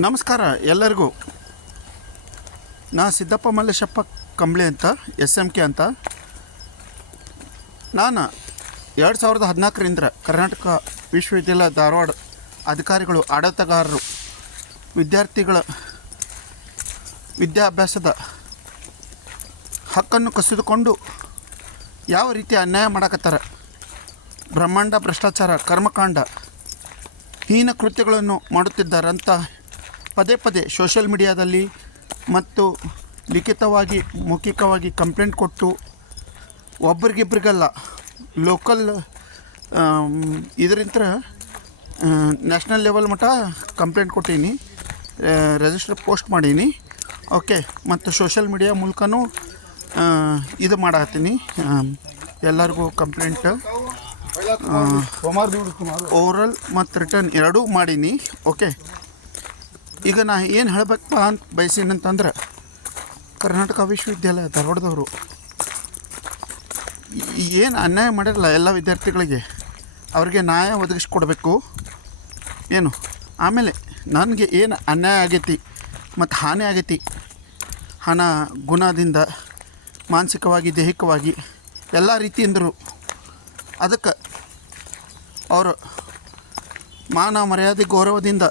ನಮಸ್ಕಾರ ಎಲ್ಲರಿಗೂ. ನಾ ಸಿದ್ದಪ್ಪ ಮಲ್ಲೇಶಪ್ಪ ಕಂಬ್ಳಿ ಅಂತ SMK ಅಂತ. ನಾನು 2014ರಿಂದ ಕರ್ನಾಟಕ ವಿಶ್ವವಿದ್ಯಾಲಯ ಧಾರವಾಡ ಅಧಿಕಾರಿಗಳು, ಆಡಳಿತಗಾರರು, ವಿದ್ಯಾರ್ಥಿಗಳ ವಿದ್ಯಾಭ್ಯಾಸದ ಹಕ್ಕನ್ನು ಕಸಿದುಕೊಂಡು ಯಾವ ರೀತಿ ಅನ್ಯಾಯ ಮಾಡಕತ್ತಾರ, ಬ್ರಹ್ಮಾಂಡ ಭ್ರಷ್ಟಾಚಾರ, ಕರ್ಮಕಾಂಡ, ಹೀನ ಕೃತ್ಯಗಳನ್ನು ಮಾಡುತ್ತಿದ್ದಾರಂತ ಪದೇ ಪದೇ ಸೋಷಿಯಲ್ ಮೀಡಿಯಾದಲ್ಲಿ ಮತ್ತು ಲಿಖಿತವಾಗಿ ಮೌಖಿಕವಾಗಿ ಕಂಪ್ಲೇಂಟ್ ಕೊಟ್ಟು, ಒಬ್ರಿಗಿಬ್ರಿಗಲ್ಲ, ಲೋಕಲ್ ಇದರಿಂದ ನ್ಯಾಷನಲ್ ಲೆವೆಲ್ ಮಟ್ಟ ಕಂಪ್ಲೇಂಟ್ ಕೊಟ್ಟೀನಿ, ರಿಜಿಸ್ಟರ್ ಪೋಸ್ಟ್ ಮಾಡೀನಿ. ಓಕೆ, ಮತ್ತು ಸೋಷಿಯಲ್ ಮೀಡಿಯಾ ಮೂಲಕನೂ ಇದು ಮಾಡತ್ತೀನಿ. ಎಲ್ಲರಿಗೂ ಕಂಪ್ಲೇಂಟ್ ಓರಲ್ ಮತ್ತು ರಿಟರ್ನ್ ಎರಡೂ ಮಾಡೀನಿ. ಓಕೆ, ಈಗ ನಾ ಏನು ಹೇಳಬೇಕಪ್ಪ ಅಂತ ಬಯಸೀನಂತಂದ್ರೆ, ಕರ್ನಾಟಕ ವಿಶ್ವವಿದ್ಯಾಲಯ ಧಾರವಾಡದವರು ಏನು ಅನ್ಯಾಯ ಮಾಡಿರಲ್ಲ ಎಲ್ಲ ವಿದ್ಯಾರ್ಥಿಗಳಿಗೆ, ಅವ್ರಿಗೆ ನ್ಯಾಯ ಒದಗಿಸ್ಕೊಡ್ಬೇಕು ಏನು. ಆಮೇಲೆ ನನಗೆ ಏನು ಅನ್ಯಾಯ ಆಗೈತಿ ಮತ್ತು ಹಾನಿ ಆಗೈತಿ, ಹಣ ಗುಣದಿಂದ, ಮಾನಸಿಕವಾಗಿ, ದೈಹಿಕವಾಗಿ ಎಲ್ಲ ರೀತಿಯಿಂದರು, ಅದಕ್ಕೆ ಅವರು ಮಾನ ಮರ್ಯಾದೆ ಗೌರವದಿಂದ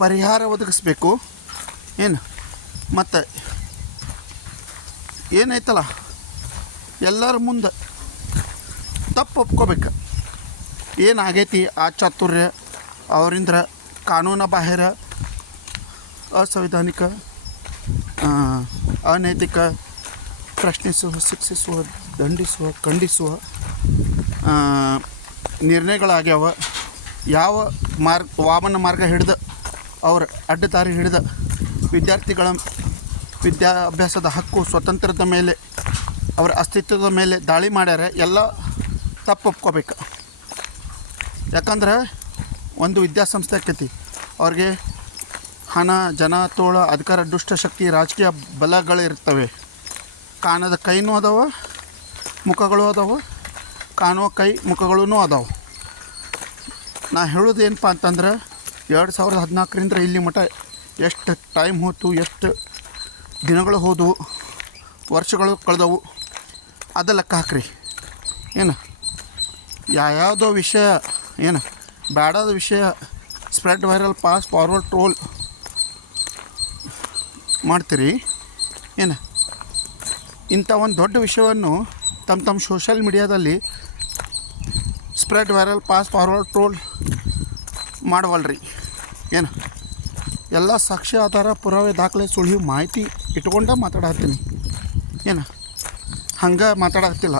ಪರಿಹಾರ ಒದಗಿಸ್ಬೇಕು ಏನು. ಮತ್ತು ಏನೈತಲ್ಲ, ಎಲ್ಲರ ಮುಂದೆ ತಪ್ಪು ಒಪ್ಕೋಬೇಕು. ಏನಾಗೈತಿ ಆ ಚಾತುರ್ಯ ಅವರಿಂದ ಕಾನೂನು ಬಾಹಿರ, ಅಸಂವಿಧಾನಿಕ, ಅನೈತಿಕ, ಪ್ರಶ್ನಿಸುವ, ಶಿಕ್ಷಿಸುವ, ದಂಡಿಸುವ, ಖಂಡಿಸುವ ನಿರ್ಣಯಗಳಾಗ್ಯಾವ. ಯಾವ ವಾಮನ ಮಾರ್ಗ ಹಿಡಿದು ಅವ್ರ ಅಡ್ಡದಾರಿ ಹಿಡಿದ ವಿದ್ಯಾರ್ಥಿಗಳ ವಿದ್ಯಾಭ್ಯಾಸದ ಹಕ್ಕು, ಸ್ವತಂತ್ರದ ಮೇಲೆ, ಅವರ ಅಸ್ತಿತ್ವದ ಮೇಲೆ ದಾಳಿ ಮಾಡ್ಯಾರ. ಎಲ್ಲ ತಪ್ಪು ಒಪ್ಕೋಬೇಕು. ಯಾಕಂದ್ರೆ ಒಂದು ವಿದ್ಯಾಸಂಸ್ಥೆ ಆಕೈತಿ, ಅವ್ರಿಗೆ ಹಣ, ಜನ, ತೋಳ, ಅಧಿಕಾರ, ದುಷ್ಟಶಕ್ತಿ, ರಾಜಕೀಯ ಬಲಗಳಿರ್ತವೆ. ಕಾಣದ ಕೈನೂ ಅದಾವ, ಮುಖಗಳು ಅದಾವೆ, ಕಾಣುವ ಕೈ ಮುಖಗಳೂ ಅದಾವೆ. ನಾ ಹೇಳೋದು ಏನಪ್ಪ ಅಂತಂದ್ರೆ, 2014ರಿಂದ ಇಲ್ಲಿ ಮಟ್ಟ ಎಷ್ಟು ಟೈಮ್ ಹೋಯ್ತು, ಎಷ್ಟು ದಿನಗಳು ಹೋದವು, ವರ್ಷಗಳು ಕಳೆದವು, ಅದು ಲೆಕ್ಕ ಹಾಕ್ರಿ ಏನು. ಯಾವುದೋ ವಿಷಯ ಏನು ಬೇಡಾದ ವಿಷಯ spread, viral, pass, forward, troll ಮಾಡ್ತೀರಿ ಏನು. ಇಂಥ ಒಂದು ದೊಡ್ಡ ವಿಷಯವನ್ನು ತಮ್ಮ ಸೋಷಿಯಲ್ ಮೀಡಿಯಾದಲ್ಲಿ spread, viral, pass, forward, troll ಮಾಡವಲ್ರಿ ಏನು. ಎಲ್ಲ ಸಾಕ್ಷಿ, ಆಧಾರ, ಪುರಾವೆ, ದಾಖಲೆ, ಸುಳಿವು, ಮಾಹಿತಿ ಇಟ್ಕೊಂಡ ಮಾತಾಡತ್ತೀನಿ ಏನು, ಹಂಗೆ ಮಾತಾಡತ್ತಿಲ್ಲ.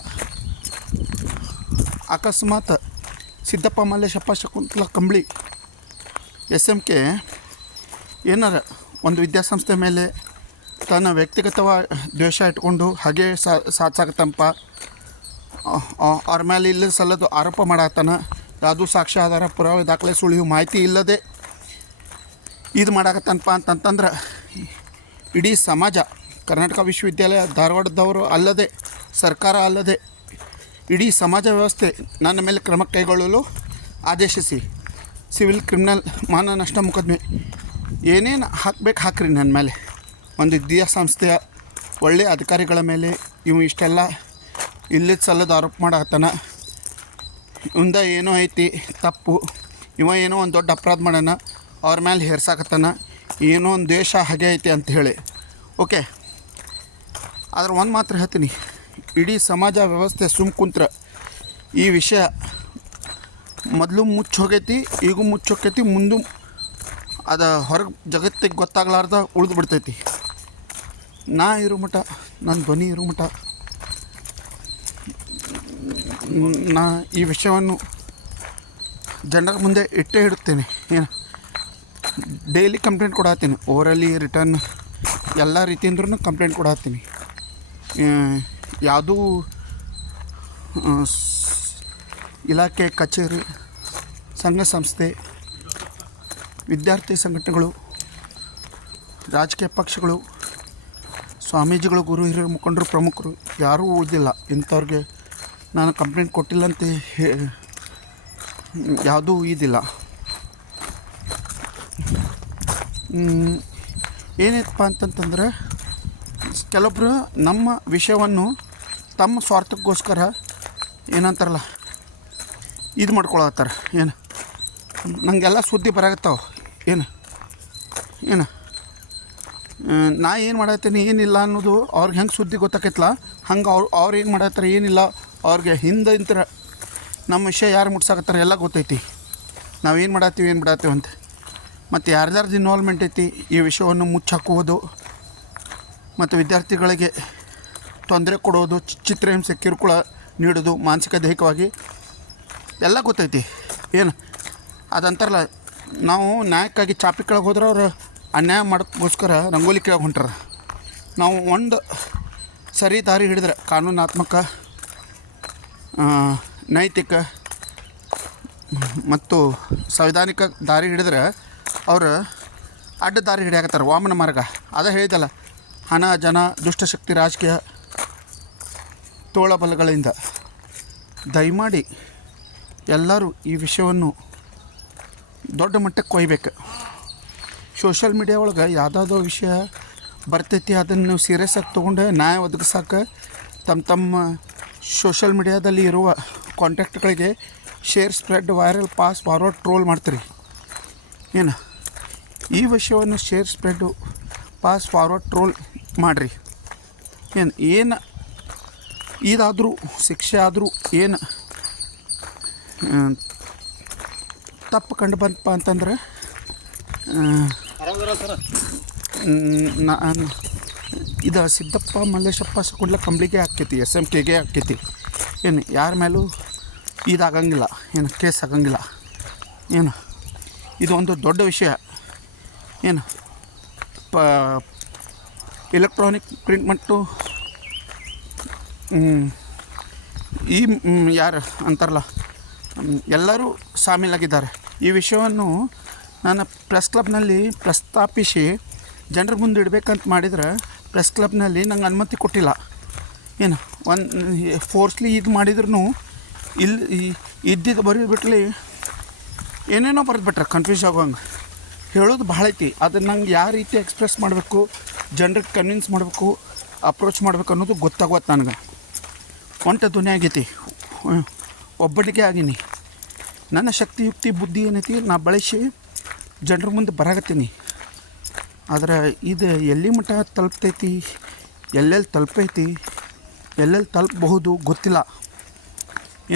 ಅಕಸ್ಮಾತ್ ಸಿದ್ದಪ್ಪ ಮಲ್ಲೇಶಪ್ಪ ಶಕುಂತಲಾ ಕಂಬ್ಳಿ SMK ಏನಾರ ಒಂದು ವಿದ್ಯಾಸಂಸ್ಥೆ ಮೇಲೆ ತನ್ನ ವ್ಯಕ್ತಿಗತವಾಗಿ ದ್ವೇಷ ಇಟ್ಕೊಂಡು ಹಾಗೆ ಸಾಚಾಗತ್ತಂಪ, ಅವ್ರ ಮೇಲೆ ಇಲ್ಲದ ಸಲ್ಲದು ಆರೋಪ ಮಾಡತ್ತಾನ, ಯಾವುದೂ ಸಾಕ್ಷ್ಯ, ಆಧಾರ, ಪುರಾವೆ, ದಾಖಲೆ, ಸುಳಿವು, ಮಾಹಿತಿ ಇಲ್ಲದೆ ಇದು ಮಾಡಾಕತ್ತನಪ್ಪ ಅಂತಂತಂದ್ರೆ, ಇಡೀ ಸಮಾಜ, ಕರ್ನಾಟಕ ವಿಶ್ವವಿದ್ಯಾಲಯ ಧಾರವಾಡದವರು ಅಲ್ಲದೆ, ಸರ್ಕಾರ ಅಲ್ಲದೆ ಇಡೀ ಸಮಾಜ ವ್ಯವಸ್ಥೆ ನನ್ನ ಮೇಲೆ ಕ್ರಮ ಕೈಗೊಳ್ಳಲು ಆದೇಶಿಸಿ, ಸಿವಿಲ್, ಕ್ರಿಮಿನಲ್, ಮಾನ ನಷ್ಟ ಮೊಕದ್ದಮೆ ಏನೇನು ಹಾಕ್ಬೇಕು ಹಾಕ್ರಿ ನನ್ನ ಮೇಲೆ. ಒಂದು ವಿದ್ಯಾಸಂಸ್ಥೆಯ ಒಳ್ಳೆಯ ಅಧಿಕಾರಿಗಳ ಮೇಲೆ ಇವು ಇಷ್ಟೆಲ್ಲ ಇಲ್ಲದ ಸಲ್ಲದ ಆರೋಪ ಮಾಡತ್ತಾನ, ಇವಂದ ಏನೋ ಐತಿ ತಪ್ಪು, ಇವ ಏನೋ ಒಂದು ದೊಡ್ಡ ಅಪರಾಧ ಮಾಡೋಣ, ಅವ್ರ ಮೇಲೆ ಹೇರ್ಸಾಕತ್ತಾನ, ಏನೋ ಒಂದು ದೇಶ ಹಾಗೆ ಐತಿ ಅಂತ ಹೇಳಿ. ಓಕೆ, ಆದ್ರೆ ಒಂದು ಮಾತ್ರ ಹೇಳ್ತೀನಿ, ಇಡೀ ಸಮಾಜ ವ್ಯವಸ್ಥೆ ಕುಂತ್ರ ಈ ವಿಷಯ ಮೊದಲು ಮುಚ್ಚೋಗೈತಿ, ಈಗೂ ಮುಚ್ಚೋಕೈತಿ, ಮುಂದೆ ಅದು ಹೊರಗೆ ಜಗತ್ತಿಗೆ ಗೊತ್ತಾಗ್ಲಾರ್ದ ಉಳಿದು ಬಿಡ್ತೈತಿ. ನಾ ಇರೋ ಮಟ್ಟ, ನನ್ನ ಧ್ವನಿ ಇರೋ ಮಟ್ಟ ನಾ ಈ ವಿಷಯವನ್ನು ಜನರ ಮುಂದೆ ಇಟ್ಟೇ ಇಡುತ್ತೇನೆ ಏನು. ಡೈಲಿ ಕಂಪ್ಲೇಂಟ್ ಕೊಡತ್ತೀನಿ, ಓರಲಿ, ರಿಟರ್ನ್ ಎಲ್ಲ ರೀತಿಯಿಂದ್ರೂ ಕಂಪ್ಲೇಂಟ್ ಕೊಡತ್ತೀನಿ. ಯಾವುದೂ ಇಲಾಖೆ, ಕಚೇರಿ, ಸಂಘ ಸಂಸ್ಥೆ, ವಿದ್ಯಾರ್ಥಿ ಸಂಘಟನೆಗಳು, ರಾಜಕೀಯ ಪಕ್ಷಗಳು, ಸ್ವಾಮೀಜಿಗಳು, ಗುರು ಹಿರಿಯರು, ಮುಖಂಡರು, ಪ್ರಮುಖರು ಯಾರೂ ಉಳಿದಿಲ್ಲ. ಇಂಥವ್ರಿಗೆ ನಾನು ಕಂಪ್ಲೇಂಟ್ ಕೊಟ್ಟಿಲ್ಲಂತೆ ಯಾವುದೂ ಇದಿಲ್ಲ. ಏನೈತಪ್ಪ ಅಂತಂತಂದ್ರೆ ಕೆಲವೊಬ್ಬರು ನಮ್ಮ ವಿಷಯವನ್ನು ತಮ್ಮ ಸ್ವಾರ್ಥಕ್ಕೋಸ್ಕರ ಏನಂತಾರಲ್ಲ ಇದು ಮಾಡ್ಕೊಳತ್ತಾರ. ಏನು ನನಗೆಲ್ಲ ಸುದ್ದಿ ಬರಾಗತ್ತಾವ. ಏನು ಏನು ನಾ ಏನು ಮಾಡತ್ತೀನಿ ಏನಿಲ್ಲ ಅನ್ನೋದು ಅವ್ರಿಗೆ ಹೆಂಗೆ ಸುದ್ದಿ ಗೊತ್ತಾಕೈತಲ್ಲ, ಹಂಗೆ ಅವ್ರು ಏನು ಮಾಡತ್ತಾರೆ ಏನಿಲ್ಲ ಅವ್ರಿಗೆ ಹಿಂದಿಂತರ ನಮ್ಮ ವಿಷಯ ಯಾರು ಮುಟ್ಸಾಕತ್ತಾರೆ ಎಲ್ಲ ಗೊತ್ತೈತಿ. ನಾವೇನು ಮಾಡತ್ತೀವಿ ಏನು ಬಿಡತ್ತೀವಿ ಅಂತ. ಮತ್ತು ಯಾರ್ದಾರ್ದು ಇನ್ವಾಲ್ವ್ಮೆಂಟ್ ಐತಿ ಈ ವಿಷಯವನ್ನು ಮುಚ್ಚಾಕುವುದು ಮತ್ತು ವಿದ್ಯಾರ್ಥಿಗಳಿಗೆ ತೊಂದರೆ ಕೊಡೋದು, ಚಿತ್ರಹಿಂಸೆ ಕಿರುಕುಳ ನೀಡೋದು ಮಾನಸಿಕ ದೈಹಿಕವಾಗಿ ಎಲ್ಲ ಗೊತ್ತೈತಿ. ಏನು ಅದಂತಾರಲ್ಲ, ನಾವು ನ್ಯಾಯಕ್ಕಾಗಿ ಚಾಪಿ ಕೆಳಗೆ ಹೋದ್ರೆ ಅವ್ರು ಅನ್ಯಾಯ ಮಾಡೋಕ್ಕೋಸ್ಕರ ರಂಗೋಲಿ ಕೆಳಗೆ ಹೊಂಟಾರ. ನಾವು ಒಂದು ಸರಿ ದಾರಿ ಹಿಡಿದ್ರೆ ಕಾನೂನಾತ್ಮಕ, ನೈತಿಕ ಮತ್ತು ಸಂವಿಧಾನಿಕ ದಾರಿ ಹಿಡಿದ್ರೆ ಅವರು ಅಡ್ಡ ದಾರಿ ಹಿಡಿಯಾಕತ್ತಾರೆ, ವಾಮನ ಮಾರ್ಗ. ಅದ ಹೇಳಿದಲ್ಲ, ಹಣ, ಜನ, ದುಷ್ಟಶಕ್ತಿ, ರಾಜಕೀಯ ತೋಳಬಲಗಳಿಂದ. ದಯಮಾಡಿ ಎಲ್ಲರೂ ಈ ವಿಷಯವನ್ನು ದೊಡ್ಡ ಮಟ್ಟಕ್ಕೆ ಒಯ್ಬೇಕು. ಸೋಷಿಯಲ್ ಮೀಡಿಯಾ ಒಳಗೆ ಯಾವುದಾದ್ರೂ ವಿಷಯ ಬರ್ತೈತಿ, ಅದನ್ನು ಸೀರಿಯಸ್ ಆಗಿ ತೊಗೊಂಡು ನ್ಯಾಯ ಒದಗಿಸೋಕೆ ತಮ್ಮ ಸೋಷಿಯಲ್ ಮೀಡಿಯಾದಲ್ಲಿ ಇರುವ ಕಾಂಟ್ಯಾಕ್ಟ್ಗಳಿಗೆ share, spread, viral, pass, forward, troll ಮಾಡ್ತೀರಿ. ಏನು ಈ ವಿಷಯವನ್ನು share, spread, pass, forward, troll ಮಾಡಿರಿ. ಏನು ಇದಾದರೂ ಶಿಕ್ಷೆ ಆದರೂ ಏನು ತಪ್ಪು ಕಂಡು ಬಂತಪ್ಪ ಅಂತಂದ್ರೆ ಇದು ಸಿದ್ದಪ್ಪ ಮಲ್ಲೇಶಪ್ಪ ಶಕುಂಡ್ಲ ಕಂಬ್ಳಿಗೆ ಆಕ್ಕೈತಿ, SMKಗೆ ಆಕ್ಕೈತಿ. ಏನು ಯಾರ ಮೇಲೂ ಇದಾಗಂಗಿಲ್ಲ, ಏನು ಕೇಸ್ ಆಗಂಗಿಲ್ಲ. ಏನು ಇದು ಒಂದು ದೊಡ್ಡ ವಿಷಯ. ಏನು ಎಲೆಕ್ಟ್ರಾನಿಕ್ ಪ್ರಿಂಟ್ ಮತ್ತು ಈ ಯಾರು ಅಂತಾರಲ್ಲ ಎಲ್ಲರೂ ಶಾಮೀಲಾಗಿದ್ದಾರೆ. ಈ ವಿಷಯವನ್ನು ನಾನು ಪ್ರೆಸ್ ಕ್ಲಬ್ನಲ್ಲಿ ಪ್ರಸ್ತಾಪಿಸಿ ಜನರ ಮುಂದೆ ಇಡಬೇಕಂತ ಮಾಡಿದ್ರೆ ಪ್ರೆಸ್ ಕ್ಲಬ್ನಲ್ಲಿ ನಂಗೆ ಅನುಮತಿ ಕೊಟ್ಟಿಲ್ಲ. ಏನು ಫೋರ್ಸ್ಲಿ ಇದು ಮಾಡಿದ್ರು ಇಲ್ಲಿ ಇದ್ದಿದ್ದು ಬರೀಬಿಟ್ಲಿ ಏನೇನೋ ಬರೆದ್ಬಿಟ್ರೆ ಕನ್ಫ್ಯೂಸ್ ಆಗೋಂಗೆ. ಹೇಳೋದು ಭಾಳ ಐತಿ, ಅದನ್ನು ನಂಗೆ ಯಾವ ರೀತಿ ಎಕ್ಸ್ಪ್ರೆಸ್ ಮಾಡಬೇಕು, ಜನರಿಗೆ ಕನ್ವಿನ್ಸ್ ಮಾಡಬೇಕು, ಅಪ್ರೋಚ್ ಮಾಡ್ಬೇಕು ಅನ್ನೋದು ಗೊತ್ತಾಗೋದು ನನಗೆ. ಒಂಟ ಧ್ವನಿ ಆಗೈತಿ, ಒಬ್ಬಟ್ಟಿಗೆ ಆಗೀನಿ. ನನ್ನ ಶಕ್ತಿ, ಯುಕ್ತಿ, ಬುದ್ಧಿ ಏನೈತಿ ನಾ ಬಳಸಿ ಜನರ ಮುಂದೆ ಬರಾಕತ್ತೀನಿ. ಆದರೆ ಇದು ಎಲ್ಲಿ ಮಟ್ಟ ತಲುಪ್ತೈತಿ, ಎಲ್ಲೆಲ್ಲಿ ತಲುಪೈತಿ, ಎಲ್ಲೆಲ್ಲಿ ತಲುಪಬಹುದು ಗೊತ್ತಿಲ್ಲ.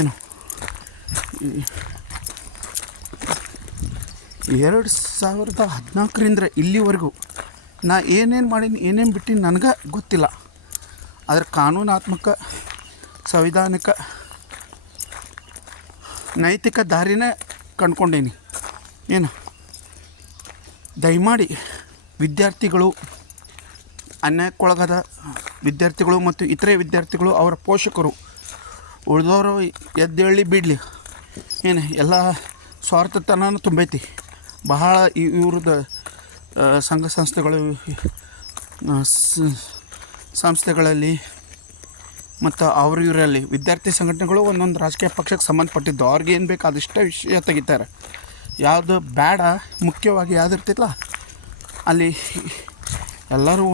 ಏನು 2014ರಿಂದ ಇಲ್ಲಿವರೆಗೂ ನಾ ಏನೇನು ಮಾಡೀನಿ, ಏನೇನು ಬಿಟ್ಟಿನಿ ನನಗೆ ಗೊತ್ತಿಲ್ಲ. ಆದರೆ ಕಾನೂನಾತ್ಮಕ, ಸಂವಿಧಾನಿಕ, ನೈತಿಕ ದಾರಿನೇ ಕಂಡ್ಕೊಂಡೀನಿ. ಏನು ದಯಮಾಡಿ ವಿದ್ಯಾರ್ಥಿಗಳು, ಅನ್ಯಾಯಕ್ಕೊಳಗಾದ ವಿದ್ಯಾರ್ಥಿಗಳು ಮತ್ತು ಇತರೆ ವಿದ್ಯಾರ್ಥಿಗಳು, ಅವರ ಪೋಷಕರು, ಉಳಿದವರು ಎದ್ದೇಳಿ ಬಿಡಲಿ. ಏನು ಎಲ್ಲ ಸ್ವಾರ್ಥತನೂ ತುಂಬೈತಿ ಬಹಳ ಇವ್ರದ್ದು ಸಂಘ ಸಂಸ್ಥೆಗಳು, ಸಂಸ್ಥೆಗಳಲ್ಲಿ ಮತ್ತು ಇವರಲ್ಲಿ ವಿದ್ಯಾರ್ಥಿ ಸಂಘಟನೆಗಳು ಒಂದೊಂದು ರಾಜಕೀಯ ಪಕ್ಷಕ್ಕೆ ಸಂಬಂಧಪಟ್ಟಿದ್ದು. ಅವ್ರಿಗೆ ಏನು ಬೇಕು ಅದಿಷ್ಟ ವಿಷಯ ತೆಗಿತಾರೆ. ಯಾವುದು ಬೇಡ, ಮುಖ್ಯವಾಗಿ ಯಾವ್ದು ಇರ್ತಿಲ್ಲ ಅಲ್ಲಿ ಎಲ್ಲರೂ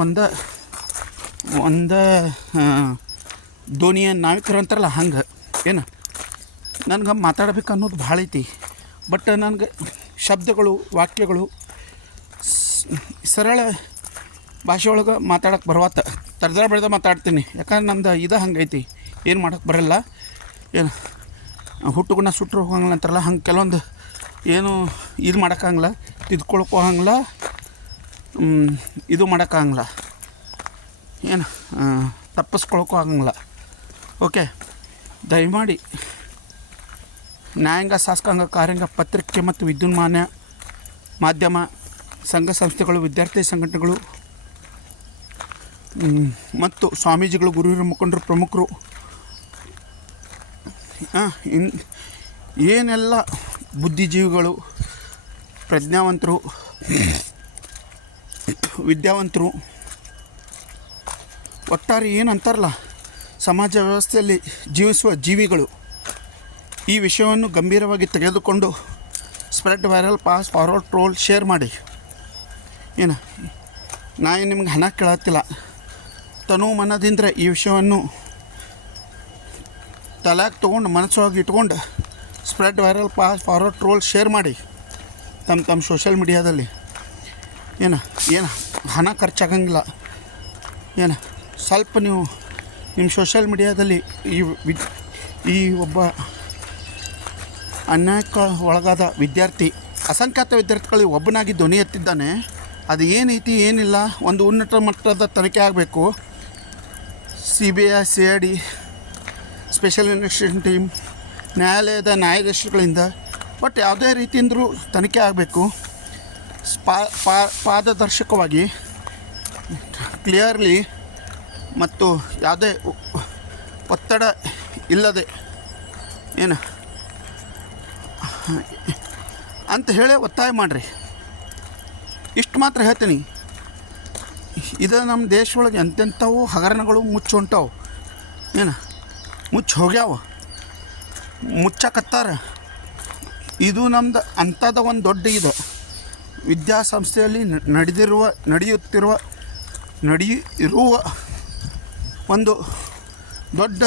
ಒಂದು ಧ್ವನಿಯ ನಾವಿಕರು ಅಂತಾರಲ್ಲ ಹಂಗೆ. ಏನು ನನಗೆ ಮಾತಾಡ್ಬೇಕು ಅನ್ನೋದು ಭಾಳ ಐತಿ. ಬಟ್ ನನಗೆ ಶಬ್ದಗಳು, ವಾಕ್ಯಗಳು ಸರಳ ಭಾಷೆ ಒಳಗೆ ಮಾತಾಡೋಕ್ಕೆ ಬರವತ್ತ ತರ್ದ ಬೆಳೆದ ಮಾತಾಡ್ತೀನಿ. ಯಾಕಂದ್ರೆ ನಮ್ದು ಇದು ಹಂಗೈತಿ, ಏನು ಮಾಡೋಕ್ಕೆ ಬರೋಲ್ಲ. ಏನು ಹುಟ್ಟುಗುಣ ಸುಟ್ಟರು ಹೋಗಂಗಿಲ್ಲ ಅಂತಾರಲ್ಲ ಹಂಗೆ ಕೆಲವೊಂದು ಏನು ಇದು ಮಾಡೋಕ್ಕಾಗಲ್ಲ, ತಿದ್ಕೊಳಕ್ಕೂ ಆಗಂಗಿಲ್ಲ, ಇದು ಮಾಡೋಕ್ಕಾಗಂಗಿಲ್ಲ, ಏನು ತಪ್ಪಿಸ್ಕೊಳಕ್ಕೂ ಆಗಂಗಿಲ್ಲ. ಓಕೆ, ದಯಮಾಡಿ ನ್ಯಾಯಾಂಗ, ಶಾಸಕಾಂಗ, ಕಾರ್ಯಾಂಗ, ಪತ್ರಿಕೆ ಮತ್ತು ವಿದ್ಯುನ್ಮಾನ ಮಾಧ್ಯಮ, ಸಂಘ ಸಂಸ್ಥೆಗಳು, ವಿದ್ಯಾರ್ಥಿ ಸಂಘಟನೆಗಳು ಮತ್ತು ಸ್ವಾಮೀಜಿಗಳು, ಗುರು ಹಿರಿಯ ಮುಖಂಡರು, ಪ್ರಮುಖರು, ಏನೆಲ್ಲ ಬುದ್ಧಿಜೀವಿಗಳು, ಪ್ರಜ್ಞಾವಂತರು, ವಿದ್ಯಾವಂತರು, ಒಟ್ಟಾರೆ ಏನು ಅಂತಾರಲ್ಲ ಸಮಾಜ ವ್ಯವಸ್ಥೆಯಲ್ಲಿ ಜೀವಿಸುವ ಜೀವಿಗಳು ಈ ವಿಷಯವನ್ನು ಗಂಭೀರವಾಗಿ ತೆಗೆದುಕೊಂಡು spread, viral, pass, forward, troll, share ಮಾಡಿ. ಏನು ನಾ ಏನು ನಿಮ್ಗೆ ಹಣ ಕೇಳತ್ತಿಲ್ಲ. ತನು ಮನದಿಂದ ಈ ವಿಷಯವನ್ನು ತಲೆಗೆ ತೊಗೊಂಡು ಮನಸ್ಸೊಳಗೆ ಇಟ್ಕೊಂಡು spread viral pass forward troll share ಮಾಡಿ ತಮ್ಮ ಸೋಷಲ್ ಮೀಡಿಯಾದಲ್ಲಿ. ಏನು ಹಣ ಖರ್ಚಾಗಂಗಿಲ್ಲ. ಏನು ಸ್ವಲ್ಪ ನೀವು ನಿಮ್ಮ ಸೋಷಲ್ ಮೀಡಿಯಾದಲ್ಲಿ ಈ ಒಬ್ಬ ಅನ್ಯಾಯಕ್ಕೆ ಒಳಗಾದ ವಿದ್ಯಾರ್ಥಿ, ಅಸಂಖ್ಯಾತ ವಿದ್ಯಾರ್ಥಿಗಳಿಗೆ ಒಬ್ಬನಾಗಿ ಧ್ವನಿ ಎತ್ತಿದ್ದಾನೆ. ಅದು ಏನೈತಿ ಏನಿಲ್ಲ, ಒಂದು ಉನ್ನತ ಮಟ್ಟದ ತನಿಖೆ ಆಗಬೇಕು. CBI, CID, special investigation team, ನ್ಯಾಯಾಲಯದ ನ್ಯಾಯಾಧೀಶಗಳಿಂದ ಬಟ್ ಯಾವುದೇ ರೀತಿಯಿಂದಲೂ ತನಿಖೆ ಆಗಬೇಕು. ಪಾರದರ್ಶಕವಾಗಿ, ಕ್ಲಿಯರ್ಲಿ ಮತ್ತು ಯಾವುದೇ ಒತ್ತಡ ಇಲ್ಲದೆ ಏನು ಅಂತ ಹೇಳಿ ಒತ್ತಾಯ ಮಾಡಿರಿ. ಇಷ್ಟು ಮಾತ್ರ ಹೇಳ್ತೀನಿ. ಇದು ನಮ್ಮ ದೇಶದೊಳಗೆ ಎಂತೆಂಥವು ಹಗರಣಗಳು ಮುಚ್ಚಿ ಹೊಂಟವು. ಏನು ಮುಚ್ಚಿ ಹೋಗ್ಯಾವ, ಮುಚ್ಚಕತ್ತಾರ. ಇದು ನಮ್ದು ಅಂಥದ ಒಂದು ದೊಡ್ಡ ಇದು ವಿದ್ಯಾಸಂಸ್ಥೆಯಲ್ಲಿ ನಡೆಯುತ್ತಿರುವ ಒಂದು ದೊಡ್ಡ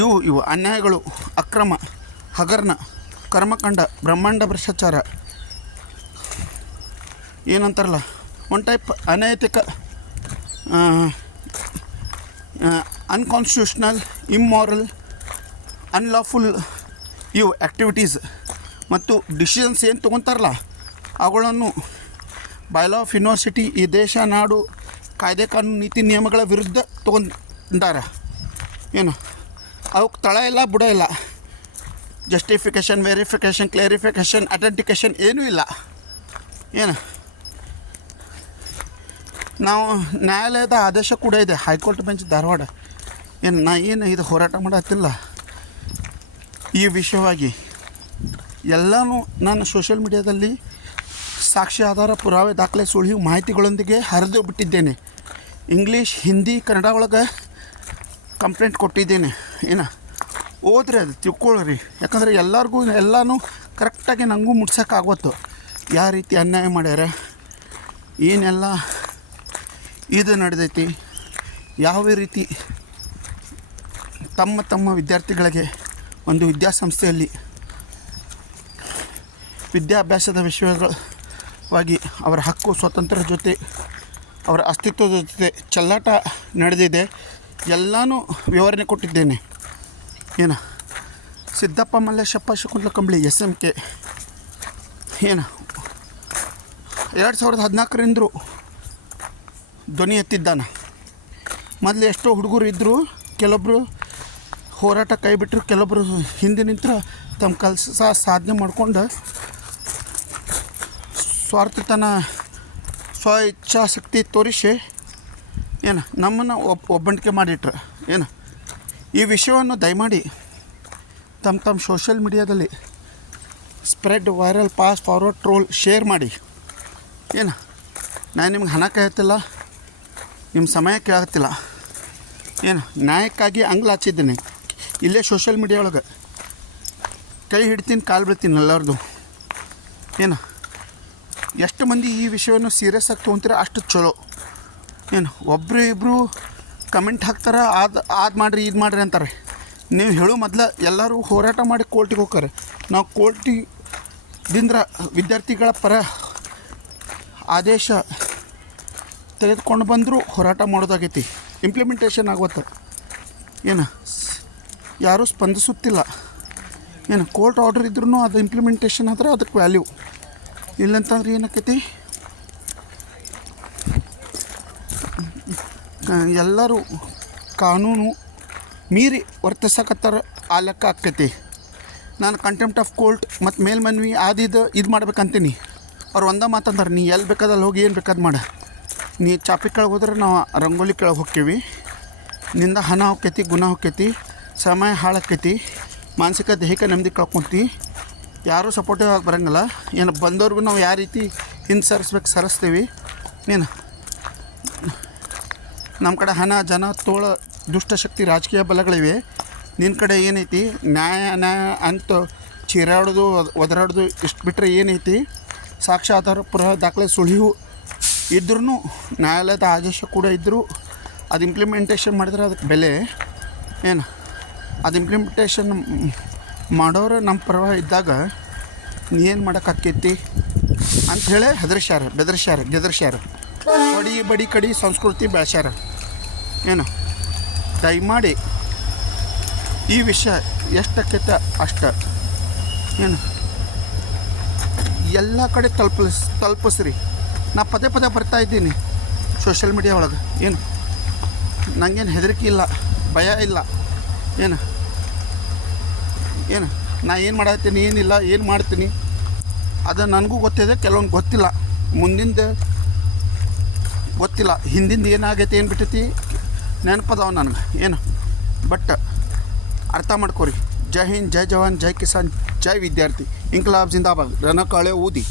ಇವು ಅನ್ಯಾಯಗಳು, ಅಕ್ರಮ, ಹಗರಣ, ಕರ್ಮಕಾಂಡ, ಬ್ರಹ್ಮಾಂಡ ಭ್ರಷ್ಟಾಚಾರ, ಏನಂತಾರಲ್ಲ ಒಂದು ಟೈಪ್ ಅನೈತಿಕ, ಅನ್ಕಾನ್ಸ್ಟಿಟ್ಯೂಷನಲ್, ಇಮ್ಮಾರಲ್, ಅನ್ಲಾಫುಲ್ ಇವು ಆ್ಯಕ್ಟಿವಿಟೀಸ್ ಮತ್ತು ಡಿಸಿಷನ್ಸ್ ಏನು ತೊಗೊತಾರಲ್ಲ ಅವುಗಳನ್ನು ಬೈ ಲಾ ಆಫ್ ಯೂನಿವರ್ಸಿಟಿ, ಈ ದೇಶ ನಾಡು ಕಾಯ್ದೆ ಕಾನೂನು ನೀತಿ ನಿಯಮಗಳ ವಿರುದ್ಧ ತೊಗೊಂಡಾರ. ಏನು ಅವಕ್ಕೆ ತಳ ಇಲ್ಲ ಬುಡ ಇಲ್ಲ. ಜಸ್ಟಿಫಿಕೇಷನ್, ವೆರಿಫಿಕೇಷನ್, ಕ್ಲಾರಿಫಿಕೇಷನ್, ಅಥೆಂಟಿಕೇಷನ್ ಏನೂ ಇಲ್ಲ. ಏನು ನಾವು ನ್ಯಾಯಾಲಯದ ಆದೇಶ ಕೂಡ ಇದೆ, ಹೈಕೋರ್ಟ್ ಬೆಂಚ್ ಧಾರವಾಡ. ಏನು ಇದು ಹೋರಾಟ ಮಾಡತ್ತಿಲ್ಲ ಈ ವಿಷಯವಾಗಿ. ಎಲ್ಲನೂ ನಾನು ಸೋಷಿಯಲ್ ಮೀಡಿಯಾದಲ್ಲಿ ಸಾಕ್ಷಿ, ಆಧಾರ, ಪುರಾವೆ, ದಾಖಲೆ, ಸುಳಿವು ಮಾಹಿತಿಗಳೊಂದಿಗೆ ಹರಿದು ಬಿಟ್ಟಿದ್ದೇನೆ. ಇಂಗ್ಲೀಷ್, ಹಿಂದಿ, ಕನ್ನಡ ಒಳಗೆ ಕಂಪ್ಲೇಂಟ್ ಕೊಟ್ಟಿದ್ದೇನೆ. ಏನು ಓದ್ರಿ, ಅದು ತಿಳ್ಕೊಳ್ರಿ. ಯಾಕಂದರೆ ಎಲ್ಲನೂ ಕರೆಕ್ಟಾಗಿ ನನಗೂ ಮುಟ್ಸೋಕ್ಕಾಗತ್ತು. ಯಾವ ರೀತಿ ಅನ್ಯಾಯ ಮಾಡ್ಯಾರ, ಏನೆಲ್ಲ ಇದು ನಡೆದೈತಿ, ಯಾವ ರೀತಿ ತಮ್ಮ ವಿದ್ಯಾರ್ಥಿಗಳಿಗೆ ಒಂದು ವಿದ್ಯಾಸಂಸ್ಥೆಯಲ್ಲಿ ವಿದ್ಯಾಭ್ಯಾಸದ ವಿಷಯವಾಗಿ ಅವರ ಹಕ್ಕು, ಸ್ವಾತಂತ್ರ್ಯ ಜೊತೆ ಅವರ ಅಸ್ತಿತ್ವದ ಜೊತೆ ಚೆಲ್ಲಾಟ ನಡೆದಿದೆ. ಎಲ್ಲನೂ ವಿವರಣೆ ಕೊಟ್ಟಿದ್ದೇನೆ. ಏನು ಸಿದ್ದಪ್ಪ ಮಲ್ಲೇಶಪ್ಪ ಶಕುಂತಲ ಕಂಬಳಿ SMK ಏನು 2014ರಿಂದಲೂ ಧ್ವನಿ ಎತ್ತಿದ್ದಾನೆ. ಮೊದಲು ಎಷ್ಟೋ ಹುಡುಗರು ಇದ್ದರು, ಕೆಲವೊಬ್ಬರು ಹೋರಾಟ ಕೈ ಬಿಟ್ಟರು, ಕೆಲವೊಬ್ಬರು ಹಿಂದೆ ನಿಂತರು ತಮ್ಮ ಕೆಲಸ ಸಾಧನೆ ಮಾಡ್ಕೊಂಡು ಸ್ವಾರ್ಥತನ, ಸ್ವ ಇಚ್ಛಾಶಕ್ತಿ ತೋರಿಸಿ ಏನು ನಮ್ಮನ್ನು ಒಬ್ಬಂಟಿಕೆ ಮಾಡಿಟ್ರು. ಏನು ಈ ವಿಷಯವನ್ನು ದಯಮಾಡಿ ತಮ್ಮ ಸೋಷಲ್ ಮೀಡಿಯಾದಲ್ಲಿ spread viral pass forward troll share ಮಾಡಿ. ಏನು ನಾನು ನಿಮ್ಗೆ ಹಣ ಕೇಳ್ತಿಲ್ಲ, ನಿಮ್ಮ ಸಮಯ ಕೇಳತ್ತಿಲ್ಲ. ಏನು ನ್ಯಾಯಕ್ಕಾಗಿ ಅಂಗ್ಲ ಹಚ್ಚಿದ್ದೀನಿ. ಇಲ್ಲೇ ಸೋಷಲ್ ಮೀಡಿಯಾ ಒಳಗೆ ಕೈ ಹಿಡ್ತೀನಿ, ಕಾಲು ಬಿಡ್ತೀನಿ ಎಲ್ಲರದು. ಏನು ಎಷ್ಟು ಮಂದಿ ಈ ವಿಷಯವನ್ನು ಸೀರಿಯಸ್ ಆಗಿ ತೊಗೊಂತೀರ ಅಷ್ಟು ಚಲೋ. ಏನು ಒಬ್ಬರು ಇಬ್ಬರು ಕಮೆಂಟ್ ಹಾಕ್ತಾರೆ, ಅದು ಮಾಡಿರಿ ಇದು ಮಾಡಿರಿ ಅಂತಾರೆ. ನೀವು ಹೇಳೋ ಮೊದಲು ಎಲ್ಲರೂ ಹೋರಾಟ ಮಾಡಿ ಕೋರ್ಟಿಗೆ ಹೋಗ್ತಾರೆ. ನಾವು ಕೋರ್ಟಿದಿಂದ ವಿದ್ಯಾರ್ಥಿಗಳ ಪರ ಆದೇಶ ತೆಗೆದುಕೊಂಡು ಬಂದರೂ ಹೋರಾಟ ಮಾಡೋದಾಗೈತಿ. ಇಂಪ್ಲಿಮೆಂಟೇಷನ್ ಆಗುತ್ತೆ. ಏನು ಯಾರೂ ಸ್ಪಂದಿಸುತ್ತಿಲ್ಲ. ಏನು ಕೋರ್ಟ್ ಆರ್ಡರ್ ಇದ್ರೂ ಅದು ಇಂಪ್ಲಿಮೆಂಟೇಷನ್ ಆದರೆ ಅದಕ್ಕೆ ವ್ಯಾಲ್ಯೂ ಇಲ್ಲಂತಂದ್ರೆ ಏನಾಕೈತಿ, ಎಲ್ಲರೂ ಕಾನೂನು ಮೀರಿ ವರ್ತಿಸಕತ್ತಾರ, ಆ ಲೆಕ್ಕ ಆಕೈತಿ. ನಾನು ಕಂಟೆಂಪ್ಟ್ ಆಫ್ ಕೋರ್ಟ್ ಮತ್ತು ಮೇಲ್ಮನವಿ ಇದು ಮಾಡ್ಬೇಕಂತೀನಿ. ಅವ್ರು ಒಂದೇ ಮಾತಂತಾರೆ, ನೀ ಎಲ್ಲಿ ಬೇಕಾದಲ್ಲಿ ಹೋಗಿ ಏನು ಬೇಕಾದ್ ಮಾಡ. ನೀ ಚಾಪಿ ಕೆಳಗೆ ಹೋದ್ರೆ ನಾವು ರಂಗೋಲಿ ಕೆಳಗೆ ಹೋಗ್ತೀವಿ. ನಿಂದ ಹಣ ಹೋಗ್ತೈತಿ, ಗುಣ ಹೋಗ್ತೈತಿ, ಸಮಯ ಹಾಳಾಕೈತಿ, ಮಾನಸಿಕ ದೈಹಿಕ ನೆಮ್ಮದಿ ಕಳ್ಕೊತಿ. ಯಾರೂ ಸಪೋರ್ಟಿವ್ ಆಗಿ ಬರೋಂಗಿಲ್ಲ. ಏನು ಬಂದವ್ರಿಗೂ ನಾವು ಯಾವ ರೀತಿ ಹಿಂದೆ ಸರಿಸ್ತೀವಿ. ಏನು ನಮ್ಮ ಕಡೆ ಹಣ, ಜನ, ತೋಳ, ದುಷ್ಟಶಕ್ತಿ, ರಾಜಕೀಯ ಬಲಗಳಿವೆ. ನಿನ್ನ ಕಡೆ ಏನೈತಿ ನ್ಯಾಯ ಅಂತ ಚೀರಾಡೋದು, ಒದರಾಡೋದು ಇಷ್ಟು ಬಿಟ್ಟರೆ ಏನೈತಿ ಸಾಕ್ಷ್ಯಾಧಾರ ಪುರಾವ ದಾಖಲೆ ಸುಳಿವು ಇದ್ರೂ ನ್ಯಾಯಾಲಯದ ಆದೇಶ ಕೂಡ ಇದ್ದರೂ ಅದು ಇಂಪ್ಲಿಮೆಂಟೇಷನ್ ಮಾಡಿದ್ರೆ ಅದಕ್ಕೆ ಬೆಲೆ ಏನು, ಅದು ಇಂಪ್ಲಿಮೆಂಟೇಷನ್ ಮಾಡೋರು ನಮ್ಮ ಪರವಾಗಿ ಇದ್ದಾಗ ನೀ ಏನು ಮಾಡೋಕ್ಕಾಕೈತಿ ಅಂಥೇಳಿ ಬೆದರ್ಸ್ಯಾರ ಬಡಿ ಬಡಿ ಕಡಿ ಸಂಸ್ಕೃತಿ ಬೆಳೆಸ್ಯಾರ. ಏನು ದಯಮಾಡಿ ಈ ವಿಷಯ ಎಷ್ಟಕ್ಕೈತೆ ಅಷ್ಟು ಏನು ಎಲ್ಲ ಕಡೆ ತಲುಪಿಸ್ರಿ. ನಾ ಪದೇ ಬರ್ತಾಯಿದ್ದೀನಿ ಸೋಷಿಯಲ್ ಮೀಡಿಯಾ ಒಳಗೆ. ಏನು ನನಗೇನು ಹೆದರಿಕೆ ಇಲ್ಲ, ಭಯ ಇಲ್ಲ. ಏನು ನಾ ಏನು ಮಾಡತ್ತೀನಿ, ಏನಿಲ್ಲ, ಏನು ಮಾಡ್ತೀನಿ ಅದು ನನಗೂ ಗೊತ್ತಿದೆ, ಕೆಲವೊಂದು ಗೊತ್ತಿಲ್ಲ, ಮುಂದಿಂದ ಗೊತ್ತಿಲ್ಲ, ಹಿಂದಿಂದ ಏನಾಗೈತೆ ಏನು ಬಿಟ್ಟೈತಿ ನೆನಪದವ ನನಗೆ. ಏನು ಬಟ್ ಅರ್ಥ ಮಾಡ್ಕೊರಿ. ಜೈ ಹಿಂದ್, ಜೈ ಜವಾನ್, ಜೈ ಕಿಸಾನ್, ಜೈ ವಿದ್ಯಾರ್ಥಿ. ಇಂಕ್ಲಾಬ್ ಜಿಂದಾಬಾದ್. ರಣಕಾಳೆ ಊದಿ.